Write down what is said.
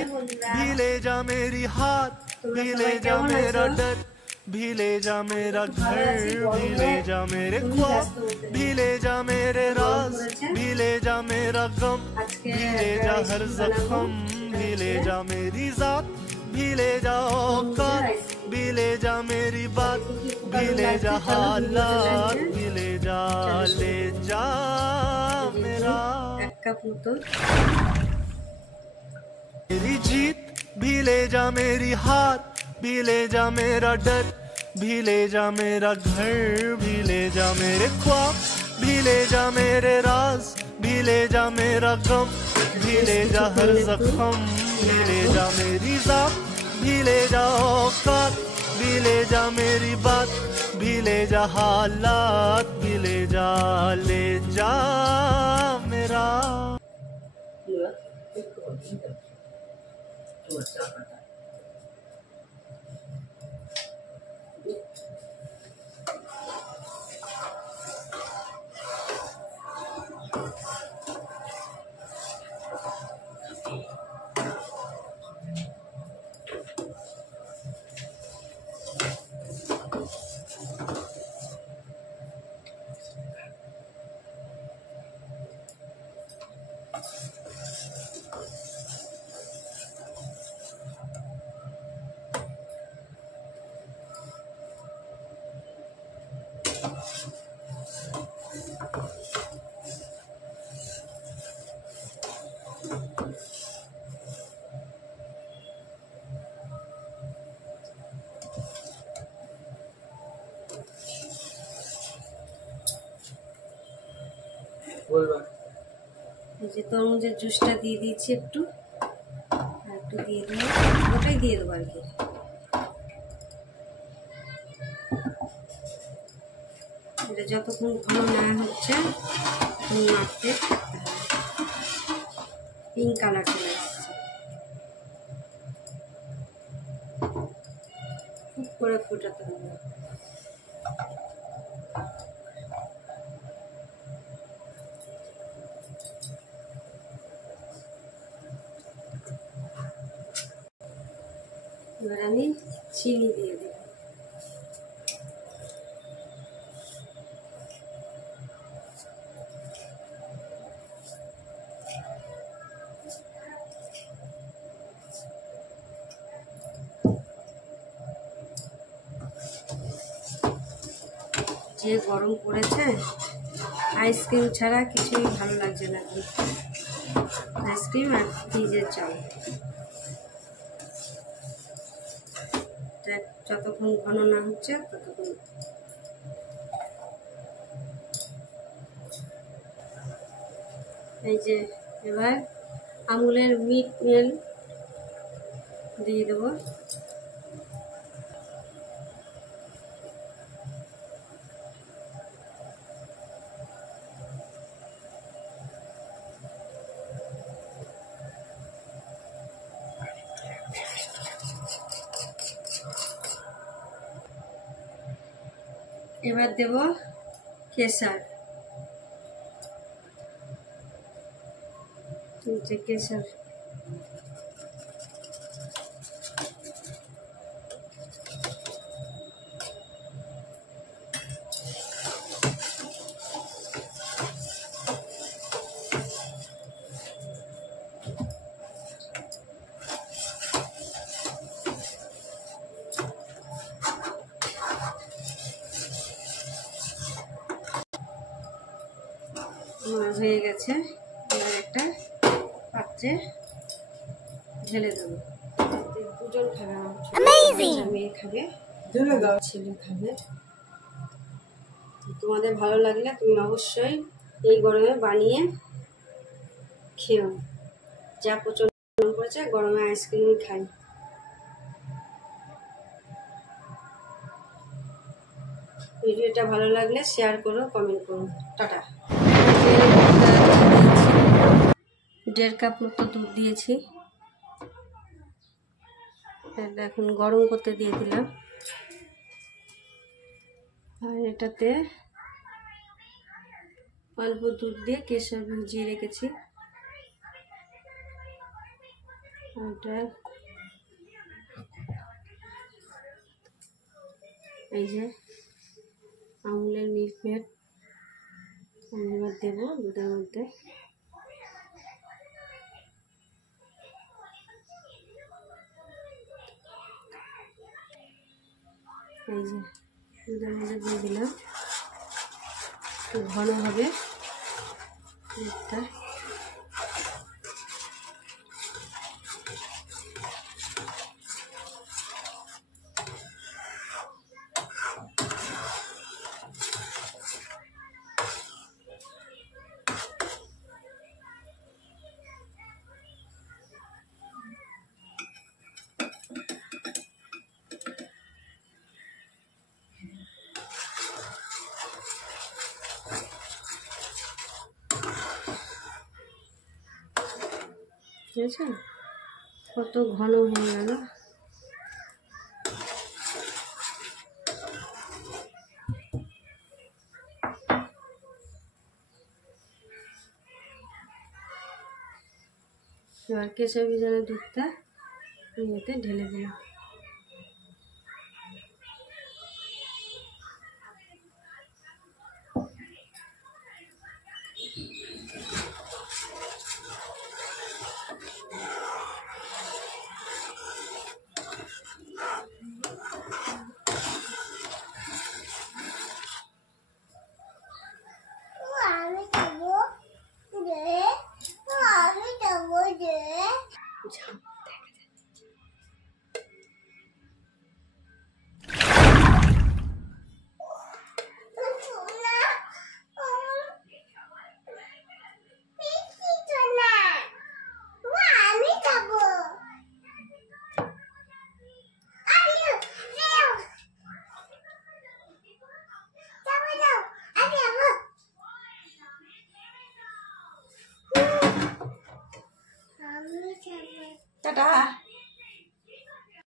जीत भी ले जा मेरी हाथ भी ले जा मेरा डर भी ले जा मेरा घर भी ले जा मेरे ख्वाब भी ले जा मेरे राज भी ले जा मेरा गम भी ले जा हर जख्म भी ले जा मेरी जात भी ले जा औकात भी ले जा मेरी बात भी ले जा हालात भी ले जा मेरा मेरी जीत भी ले जा मेरी हार भी ले जा मेरा डर भी ले जा मेरा घर भी ले जा मेरे ख्वाब भी ले जा मेरे राज भी ले जा मेरा गम भी ले जा हर जख्म भी ले जा मेरी जात भी ले जा औकात भी ले जा मेरी बात भी ले जा हालात भी ले जा मेरा যে তরমুজের জুসটা দিয়ে দিয়েছি একটু দিয়ে দেবো ওটাই দিয়ে দেবো আর কি এটা যতক্ষণ ঘন না হচ্ছে নাড়তে থাকতে হবে পিঙ্ক কালার চলে আসছে খুব করে ফোটাতে হবে এবার আমি চিনি দিয়ে দেব যে গরম পড়েছে আইসক্রিম ছাড়া কিছুই ভালো লাগছে না আইসক্রিম আর ফ্রিজের চাল যতক্ষণ ঘন না হচ্ছে ততক্ষণ এই যে এবার আমুলের মিট মেল দিয়ে দেবো এবার দেব কেশর কেশর হয়ে গেছে এবার একটা পাত্রে ঢেলে দেবো দুজন খাবে মেয়ে খাবে ছেলে খাবে তোমাদের ভালো লাগলে তুমি অবশ্যই এই গরমে বানিয়ে খেও যা প্রচন্ড গরম পড়েছে গরমে আইসক্রিম খাই ভিডিওটা ভালো লাগলে শেয়ার করো কমেন্ট করো টাটা 1.5 কাপ মতো দুধ দিয়েছি এখন গরম করতে দিয়ে দিলাম আর এটাতে অল্প দুধ দিয়ে কেশর ভিজিয়ে রেখেছি ওটা এই যে আমুলের মিল্ক মেড আমি এবার দেবো দুধের মধ্যে। এই যে দুধের মধ্যে দিয়ে দিলাম, একটু ঘন হবে দুধটা। ঠিক আছে, কত ঘন হয়ে গেল। এবার কেশর ভিজানো দুধটা এতে ঢেলে দিলাম। টাটা।